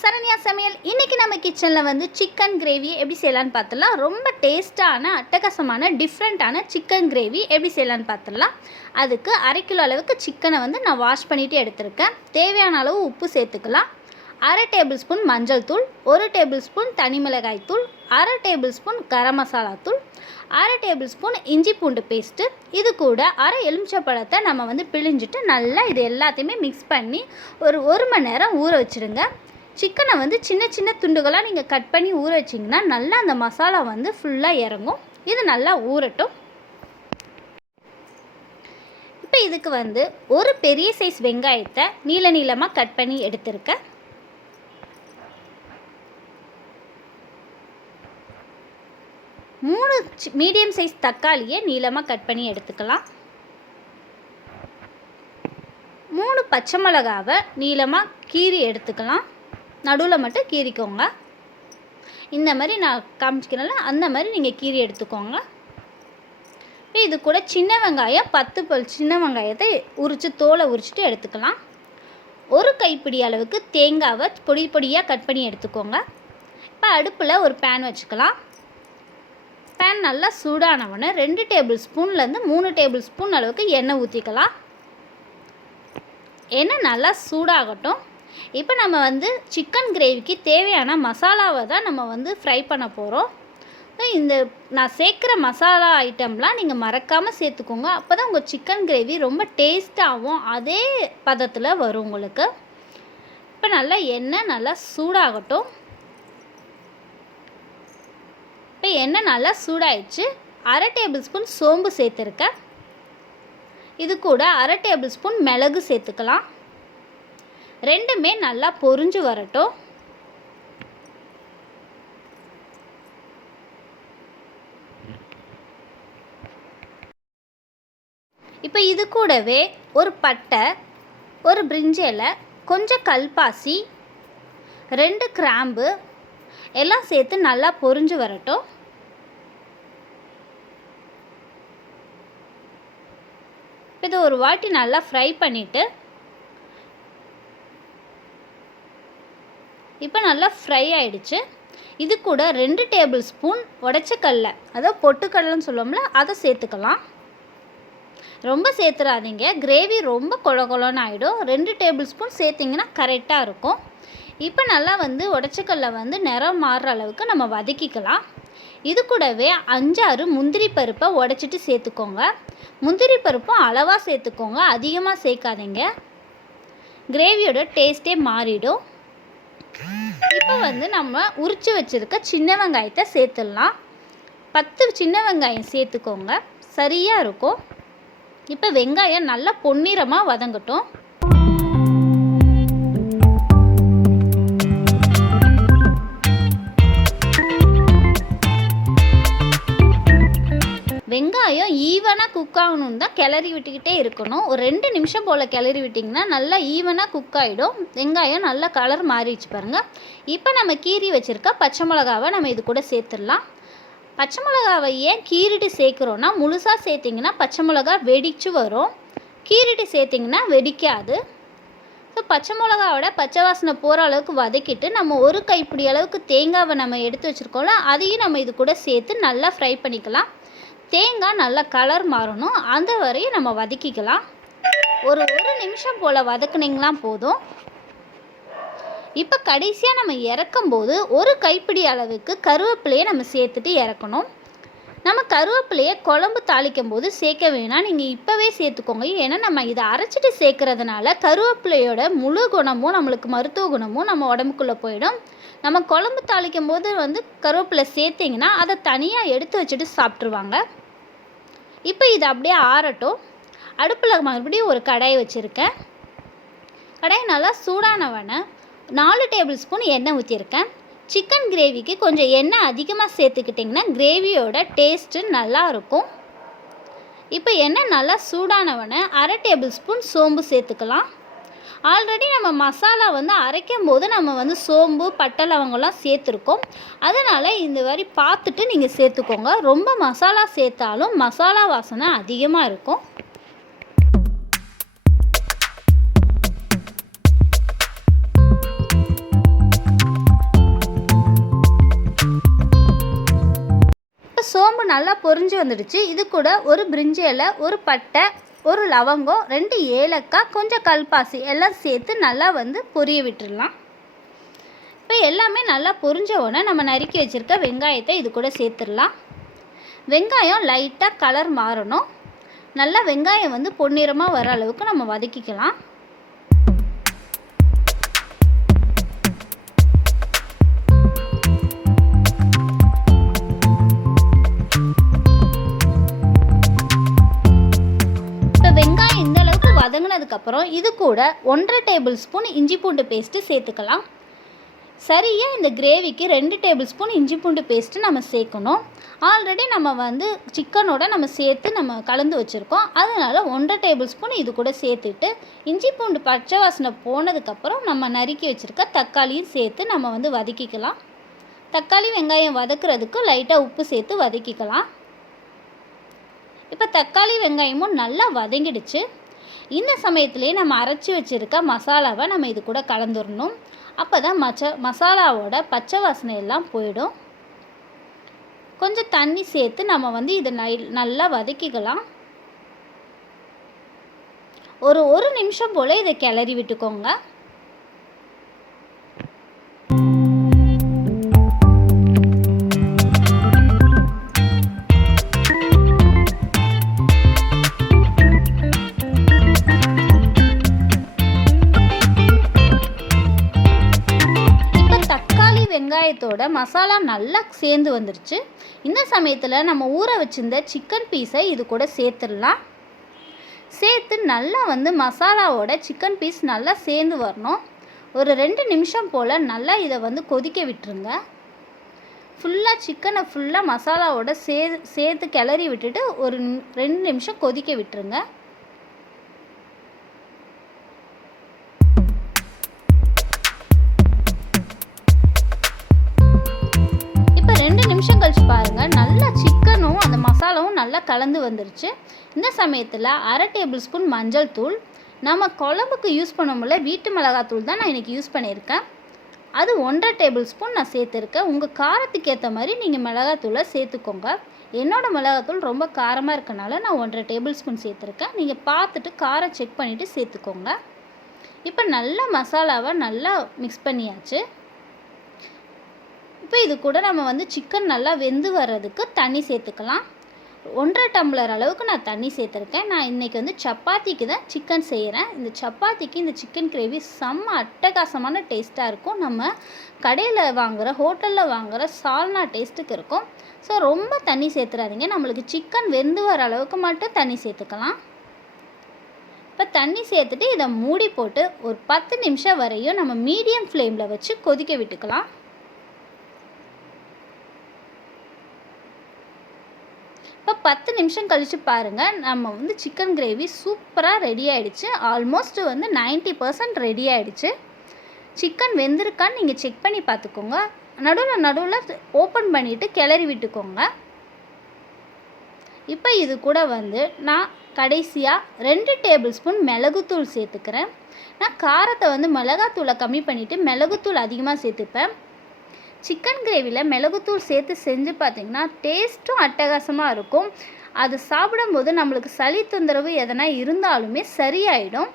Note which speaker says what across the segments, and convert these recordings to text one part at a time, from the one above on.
Speaker 1: சரண்யா சமையல். இன்றைக்கி நம்ம கிச்சனில் வந்து சிக்கன் கிரேவி எப்படி செய்யலான்னு பார்த்துடலாம் ரொம்ப டேஸ்ட்டான அட்டகாசமான டிஃப்ரெண்ட்டான சிக்கன் கிரேவி எப்படி செய்யலான்னு பார்த்துடலாம் அதுக்கு அரை கிலோ அளவுக்கு சிக்கனை வந்து நான் வாஷ் பண்ணிவிட்டு எடுத்திருக்கேன். தேவையான அளவு உப்பு சேர்த்துக்கலாம். அரை டேபிள் ஸ்பூன் மஞ்சள் தூள் ஒரு டேபிள் ஸ்பூன் தனி மிளகாய் தூள் அரை டேபிள் ஸ்பூன் கரம் மசாலா தூள் அரை டேபிள் ஸ்பூன் இஞ்சி பூண்டு பேஸ்ட்டு இது கூட அரை எலுமிச்சப்பழத்தை நம்ம வந்து பிழிஞ்சிட்டு நல்லா இது எல்லாத்தையுமே மிக்ஸ் பண்ணி ஒரு ஒரு மணி நேரம் ஊற வச்சுருங்க. சிக்கனை வந்து சின்ன சின்ன துண்டுகளாக நீங்கள் கட் பண்ணி ஊற வச்சிங்கன்னா நல்லா அந்த மசாலா வந்து ஃபுல்லாக இறங்கும். இது நல்லா ஊறட்டும். இப்போ இதுக்கு வந்து ஒரு பெரிய சைஸ் வெங்காயத்தை நீள நீளமாக கட் பண்ணி எடுத்திருக்கேன் மூணு மீடியம் சைஸ் தக்காளியை நீளமாக கட் பண்ணி எடுத்துக்கலாம். மூணு பச்சை மிளகாவை நீளமாக கீறி எடுத்துக்கலாம். நடுவில் மட்டும் கீறிக்கோங்க. இந்த மாதிரி நான் காமிச்சிக்கிறேன்ல அந்த மாதிரி நீங்கள் கீறி எடுத்துக்கோங்க. இது கூட சின்ன வெங்காயம் பத்து பல் சின்ன வெங்காயத்தை உரித்து தோலை உரிச்சிட்டு எடுத்துக்கலாம். ஒரு கைப்பிடி அளவுக்கு தேங்காவை பொடி பொடியாக கட் பண்ணி எடுத்துக்கோங்க. இப்போ அடுப்பில் ஒரு பேன் வச்சுக்கலாம். பேன் நல்லா சூடானவொடனே ரெண்டு டேபிள் ஸ்பூன்லேருந்து மூணு டேபிள் ஸ்பூன் அளவுக்கு எண்ணெய் ஊற்றிக்கலாம் எண்ணெய் நல்லா சூடாகட்டும். இப்போ நம்ம வந்து சிக்கன் கிரேவிக்கு தேவையான மசாலாவை தான் நம்ம வந்து ஃப்ரை பண்ண போகிறோம் இந்த நான் சேர்க்குற மசாலா ஐட்டம்லாம் நீங்கள் மறக்காமல் சேர்த்துக்கோங்க. அப்போ தான் உங்கள் சிக்கன் கிரேவி ரொம்ப டேஸ்ட்டாகவும் அதே பதத்தில் வரும் உங்களுக்கு. இப்போ நல்லா எண்ணெய் நல்லா சூடாகட்டும். இப்போ எண்ணெய் நல்லா சூடாயிடுச்சு. அரை டேபிள் ஸ்பூன் சோம்பு சேர்த்துருக்கேன். இது கூட அரை டேபிள் ஸ்பூன் மிளகு சேர்த்துக்கலாம். ரெண்டுமே நல்லா பொரிஞ்சு வரட்டும். இப்போ இது கூடவே ஒரு பட்டை ஒரு பிரிஞ்சி கொஞ்சம் கல்பாசி ரெண்டு கிராம்பு எல்லாம் சேர்த்து நல்லா பொரிஞ்சு வரட்டும். இது ஒரு வாட்டி நல்லா ஃப்ரை பண்ணிவிட்டு இப்போ நல்லா ஃப்ரை ஆயிடுச்சு. இது கூட ரெண்டு டேபிள் ஸ்பூன் உடச்சக்கல்ல அதாவது பொட்டுக்கடலைன்னு சொல்லுவோம்ல அதை சேர்த்துக்கலாம். ரொம்ப சேர்த்துறாதீங்க. கிரேவி ரொம்ப கொல கொலன்னு ஆகிடும் ரெண்டு டேபிள் ஸ்பூன் சேர்த்திங்கன்னா கரெக்டாக இருக்கும். இப்போ நல்லா வந்து உடச்சக்கல்ல வந்து நிறம் மாறுற அளவுக்கு நம்ம வதக்கிக்கலாம். இது கூடவே அஞ்சாறு முந்திரி பருப்பை உடச்சிட்டு சேர்த்துக்கோங்க. முந்திரி பருப்பும் அளவாக சேர்த்துக்கோங்க. அதிகமாக சேர்க்காதீங்க. கிரேவியோட டேஸ்ட்டே மாறிடும். இப்போ வந்து நம்ம உரித்து வச்சுருக்க சின்ன வெங்காயத்தை சேர்த்துடலாம். பத்து சின்ன வெங்காயம் சேர்த்துக்கோங்க. சரியாக இருக்கும். இப்போ வெங்காயம் நல்லா பொன்னிறமாக வதங்கட்டும். வெங்காயம் ஈவனாக குக் ஆகணும் தான் கிளறி விட்டுக்கிட்டே இருக்கணும். ஒரு ரெண்டு நிமிஷம் போல் கிளறி விட்டிங்கன்னா நல்லா ஈவனாக குக் ஆகிடும் வெங்காயம் நல்லா கலர் மாறிடுச்சு பாருங்கள் இப்போ நம்ம கீறி வச்சுருக்க பச்சை மிளகாவை நம்ம இது கூட சேர்த்துடலாம். பச்சை மிளகாவை ஏன் கீறிட்டு சேர்க்குறோன்னா முழுசாக சேர்த்திங்கன்னா பச்சை மிளகா வெடிச்சு வரும். கீறிட்டு சேர்த்திங்கன்னா வெடிக்காது. ஸோ பச்சை மிளகாவோட பச்சை வாசனை போகிற அளவுக்கு வதக்கிட்டு நம்ம ஒரு கைப்பிடி அளவுக்கு தேங்காவை நம்ம எடுத்து வச்சுருக்கோம்ல அதையும் நம்ம இது கூட சேர்த்து நல்லா ஃப்ரை பண்ணிக்கலாம். தேங்காய் நல்லா கலர் மாறணும். அந்த வரையும் நம்ம வதக்கிக்கலாம். ஒரு ஒரு நிமிஷம் போல் வதக்குனிங்களாம் போதும். இப்போ கடைசியாக நம்ம இறக்கும்போது ஒரு கைப்பிடி அளவுக்கு கருவேப்பிலையை நம்ம சேர்த்துட்டு இறக்கணும். நம்ம கருவேப்பிலையை குழம்பு தாளிக்கும் போது சேர்க்க வேணாம். நீங்கள் இப்போவே சேர்த்துக்கோங்க. ஏன்னா நம்ம இதை அரைச்சிட்டு சேர்க்கறதுனால கருவேப்பிலையோட முழு குணமும் நம்மளுக்கு மருத்துவ குணமும் நம்ம உடம்புக்குள்ளே போயிடும். நம்ம குழம்பு தாளிக்கும் போது வந்து கருவேப்பிலை சேர்த்திங்கன்னா அதை தனியாக எடுத்து வச்சுட்டு சாப்பிட்ருவாங்க இப்போ இது அப்படியே ஆறட்டும். அடுப்பில் மறுபடியும் ஒரு கடாய் வச்சுருக்கேன். கடாய் நல்லா சூடானவனை நாலு டேபிள் ஸ்பூன் எண்ணெய் ஊற்றிருக்கேன் சிக்கன் கிரேவிக்கு கொஞ்சம் எண்ணெய் அதிகமாக சேர்த்துக்கிட்டிங்கன்னா கிரேவியோட டேஸ்ட்டு நல்லாயிருக்கும். இப்போ எண்ணெய் நல்லா சூடானவனை அரை டேபிள் ஸ்பூன் சோம்பு சேர்த்துக்கலாம். ஆல்ரெடி நம்ம மசாலா வந்து அரைக்கும் போது நம்ம வந்து சோம்பு பட்டை லவங்கெல்லாம் சேர்த்துருக்கோம். அதனால் இந்த மாதிரி பார்த்துட்டு நீங்கள் சேர்த்துக்கோங்க. ரொம்ப மசாலா சேர்த்தாலும் மசாலா வாசனை அதிகமாக இருக்கும். சோம்பு நல்லா பொரிஞ்சு வந்துடுச்சு. இது கூட ஒரு பிரிஞ்சி ஒரு பட்டை ஒரு லவங்கம் ரெண்டு ஏலக்காய் கொஞ்சம் கல்பாசி எல்லாம் சேர்த்து நல்லா வந்து பொரிய விட்டுடலாம். இப்போ எல்லாமே நல்லா பொரிஞ்ச உடனே நம்ம நறுக்கி வச்சுருக்க வெங்காயத்தை இது கூட சேர்த்துடலாம். வெங்காயம் லைட்டாக கலர் மாறணும். நல்லா வெங்காயம் வந்து பொன்னிறமாக வர அளவுக்கு நம்ம வதக்கிக்கலாம். வெங்காயம் இந்த அளவுக்கு வதங்கினதுக்கப்புறம் இது கூட ஒன்றரை டேபிள் ஸ்பூன் இஞ்சி பூண்டு பேஸ்ட்டு சேர்த்துக்கலாம். சரியாக இந்த கிரேவிக்கு ரெண்டு டேபிள் ஸ்பூன் இஞ்சி பூண்டு பேஸ்ட்டு நம்ம சேர்க்கணும். ஆல்ரெடி நம்ம வந்து சிக்கனோட நம்ம சேர்த்து நம்ம கலந்து வச்சுருக்கோம். அதனால் ஒன்றரை டேபிள் ஸ்பூன் இது கூட சேர்த்துட்டு இஞ்சி பூண்டு பச்சை வாசனை போனதுக்கப்புறம் நம்ம நறுக்கி வச்சுருக்க தக்காளியும் சேர்த்து நம்ம வந்து வதக்கிக்கலாம். தக்காளி வெங்காயம் வதக்குறதுக்கு லைட்டாக உப்பு சேர்த்து வதக்கிக்கலாம். இப்போ தக்காளி வெங்காயமும் நல்லா வதங்கிடுச்சு. இந்த சமயத்துலேயே நம்ம அரைச்சி வச்சுருக்க மசாலாவை நம்ம இது கூட கலந்துடணும் அப்போ தான் மச்ச மசாலாவோட பச்சை வாசனை எல்லாம் போயிடும். கொஞ்சம் தண்ணி சேர்த்து நம்ம வந்து இதை நை நல்லா வதக்கிக்கலாம். ஒரு ஒரு நிமிஷம் போல் இதை கிளறி விட்டுக்கோங்க. வெங்காயத்தோட மசாலா நல்லா சேர்ந்து வந்துருச்சு. இந்த சமயத்தில் நம்ம ஊற வச்சிருந்த சிக்கன் பீஸை இது கூட சேர்த்துடலாம். சேர்த்து நல்லா வந்து மசாலாவோட சிக்கன் பீஸ் நல்லா சேர்ந்து வரணும். ஒரு ரெண்டு நிமிஷம் போல் நல்லா இதை வந்து கொதிக்க விட்டுருங்க. ஃபுல்லாக சிக்கனை ஃபுல்லாக மசாலாவோட சே சேர்த்து கிளறி விட்டுட்டு ஒரு ரெண்டு நிமிஷம் கொதிக்க விட்டுருங்க. மசாலாவும் நல்லா கலந்து வந்துருச்சு. இந்த சமயத்தில் அரை டேபிள் ஸ்பூன் மஞ்சள் தூள். நம்ம குழம்புக்கு யூஸ் பண்ணும்போல வீட்டு மிளகாத்தூள் தான் நான் இன்றைக்கி யூஸ் பண்ணியிருக்கேன் அது ஒன்றரை டேபிள் ஸ்பூன் நான் சேர்த்துருக்கேன். உங்கள் காரத்துக்கு ஏற்ற மாதிரி நீங்கள் மிளகாத்தூளை சேர்த்துக்கோங்க. என்னோடய மிளகாத்தூள் ரொம்ப காரமாக இருக்கனால நான் ஒன்றரை டேபிள் ஸ்பூன் சேர்த்துருக்கேன். நீங்கள் பார்த்துட்டு காரம் செக் பண்ணிவிட்டு சேர்த்துக்கோங்க. இப்போ நல்லா மசாலாவை நல்லா மிக்ஸ் பண்ணியாச்சு. இப்போ இது கூட நம்ம வந்து சிக்கன் நல்லா வெந்து வர்றதுக்கு தண்ணி சேர்த்துக்கலாம். ஒன்றரை டம்ளர் அளவுக்கு நான் தண்ணி சேர்த்துருக்கேன். நான் இன்றைக்கி வந்து சப்பாத்திக்கு தான் சிக்கன் செய்கிறேன் இந்த சப்பாத்திக்கு இந்த சிக்கன் கிரேவி செம்ம அட்டகாசமான டேஸ்ட்டாக இருக்கும். நம்ம கடையில் வாங்குகிற ஹோட்டலில் வாங்குகிற சால்னா டேஸ்ட்டுக்கு இருக்கும். ஸோ ரொம்ப தண்ணி சேர்த்துறாதீங்க. நம்மளுக்கு சிக்கன் வெந்து வர அளவுக்கு மட்டும் தண்ணி சேர்த்துக்கலாம். இப்போ தண்ணி சேர்த்துட்டு இதை மூடி போட்டு ஒரு பத்து நிமிஷம் வரையும் நம்ம மீடியம் ஃப்ளேமில் வச்சு கொதிக்க விட்டுக்கலாம் இப்போ பத்து நிமிஷம் கழித்து பாருங்கள் நம்ம வந்து சிக்கன் கிரேவி சூப்பராக ரெடி ஆகிடுச்சு ஆல்மோஸ்ட் வந்து 90% பர்சன்ட் ரெடி ஆகிடுச்சு சிக்கன் வெந்திருக்கான்னு நீங்கள் செக் பண்ணி பார்த்துக்கோங்க. நடுவில் நடுவில் ஓப்பன் பண்ணிவிட்டு கிளறி விட்டுக்கோங்க. இப்போ இது கூட வந்து நான் கடைசியாக ரெண்டு டேபிள் ஸ்பூன் மிளகுத்தூள் சேர்த்துக்கிறேன். நான் காரத்தை வந்து மிளகாத்தூளை கம்மி பண்ணிவிட்டு மிளகுத்தூள் அதிகமாக சேர்த்துப்பேன். சிக்கன் கிரேவியில் மிளகுத்தூள் சேர்த்து செஞ்சு பார்த்தீங்கன்னா டேஸ்ட்டும் அட்டகாசமாக இருக்கும். அது சாப்பிடும்போது நம்மளுக்கு சளி தொந்தரவு எதனா இருந்தாலுமே சரியாயிடும்.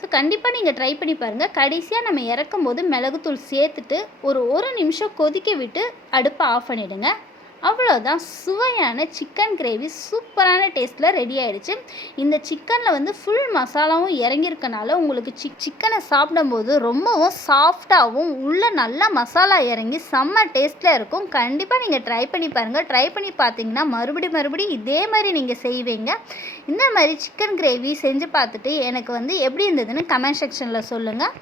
Speaker 1: ஸோ கண்டிப்பாக நீங்கள் ட்ரை பண்ணி பாருங்கள் கடைசியாக நம்ம இறக்கும் போது மிளகுத்தூள் சேர்த்துட்டு ஒரு ஒரு நிமிஷம் கொதிக்க விட்டு அடுப்பை ஆஃப் பண்ணிவிடுங்க அவ்வளோதான் சுவையான சிக்கன் கிரேவி சூப்பரான டேஸ்ட்டில் ரெடி ஆகிடுச்சு இந்த சிக்கனில் வந்து ஃபுல் மசாலாவும் இறங்கியிருக்கனால உங்களுக்கு சிக் சிக்கனை சாப்பிடும்போது ரொம்பவும் சாஃப்டாகவும் உள்ளே நல்லா மசாலா இறங்கி செம்ம டேஸ்ட்டில் இருக்கும். கண்டிப்பாக நீங்கள் ட்ரை பண்ணி பாருங்கள் ட்ரை பண்ணி பார்த்தீங்கன்னா மறுபடி மறுபடி இதே மாதிரி நீங்கள் செய்வீங்க. இந்த மாதிரி சிக்கன் கிரேவி செஞ்சு பார்த்துட்டு எனக்கு வந்து எப்படி இருந்ததுன்னு கமெண்ட் செக்ஷனில் சொல்லுங்கள்